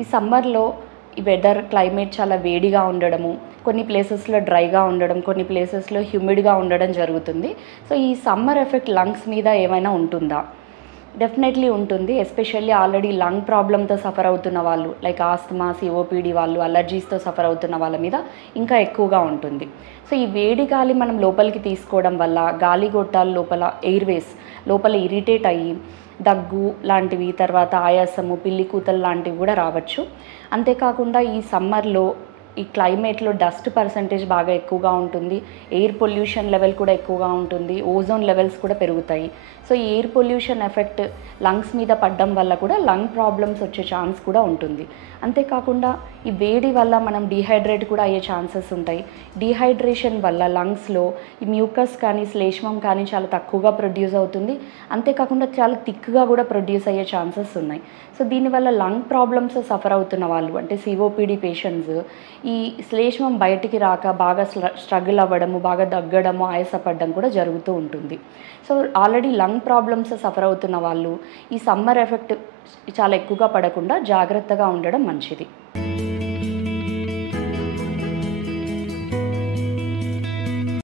ఈ సమ్మర్లో ఈ వెదర్ క్లైమేట్ చాలా వేడిగా ఉండడము, కొన్ని ప్లేసెస్లో డ్రైగా ఉండడం, కొన్ని ప్లేసెస్లో హ్యూమిడ్గా ఉండడం జరుగుతుంది. సో ఈ సమ్మర్ ఎఫెక్ట్ లంగ్స్ మీద ఏమైనా ఉంటుందా? డెఫినెట్లీ ఉంటుంది. ఎస్పెషల్లీ ఆల్రెడీ లంగ్ ప్రాబ్లమ్తో సఫర్ అవుతున్న వాళ్ళు, లైక్ ఆస్తమా, సిఓపిడి వాళ్ళు, అలర్జీస్తో సఫర్ అవుతున్న వాళ్ళ మీద ఇంకా ఎక్కువగా ఉంటుంది. సో ఈ వేడి గాలి మనం లోపలికి తీసుకోవడం వల్ల గాలి గొట్టాలు లోపల ఎయిర్వేస్ లోపల ఇరిటేట్ అయ్యి దగ్గు లాంటివి, తర్వాత ఆయాసము, పిల్లి కూతలు లాంటివి కూడా రావచ్చు. అంతేకాకుండా ఈ సమ్మర్లో ఈ క్లైమేట్లో డస్ట్ పర్సంటేజ్ బాగా ఎక్కువగా ఉంటుంది, ఎయిర్ పొల్యూషన్ లెవెల్ కూడా ఎక్కువగా ఉంటుంది, ఓజోన్ లెవెల్స్ కూడా పెరుగుతాయి. సో ఈ ఎయిర్ పొల్యూషన్ ఎఫెక్ట్ లంగ్స్ మీద పడడం వల్ల కూడా లంగ్ ప్రాబ్లమ్స్ వచ్చే ఛాన్స్ కూడా ఉంటుంది. అంతేకాకుండా ఈ వేడి వల్ల మనం డీహైడ్రేట్ కూడా అయ్యే ఛాన్సెస్ ఉంటాయి. డీహైడ్రేషన్ వల్ల లంగ్స్లో ఈ మ్యూకస్ కానీ శ్లేష్మం కానీ చాలా తక్కువగా ప్రొడ్యూస్ అవుతుంది. అంతేకాకుండా చాలా థిక్గా కూడా ప్రొడ్యూస్ అయ్యే ఛాన్సెస్ ఉన్నాయి. సో దీనివల్ల లంగ్ ప్రాబ్లమ్స్ సఫర్ అవుతున్న వాళ్ళు, అంటే సిఓపిడి పేషెంట్స్, ఈ శ్లేష్మం బయటికి రాక బాగా స్ట్రగుల్ అవ్వడము, బాగా దగ్గడము, ఆయాసపడడం కూడా జరుగుతూ ఉంటుంది. So already lung problems suffer అవుతున్న వాళ్ళు ఈ సమ్మర్ ఎఫెక్ట్ చాలా ఎక్కువగా పడకుండా జాగ్రత్తగా ఉండడం మంచిది.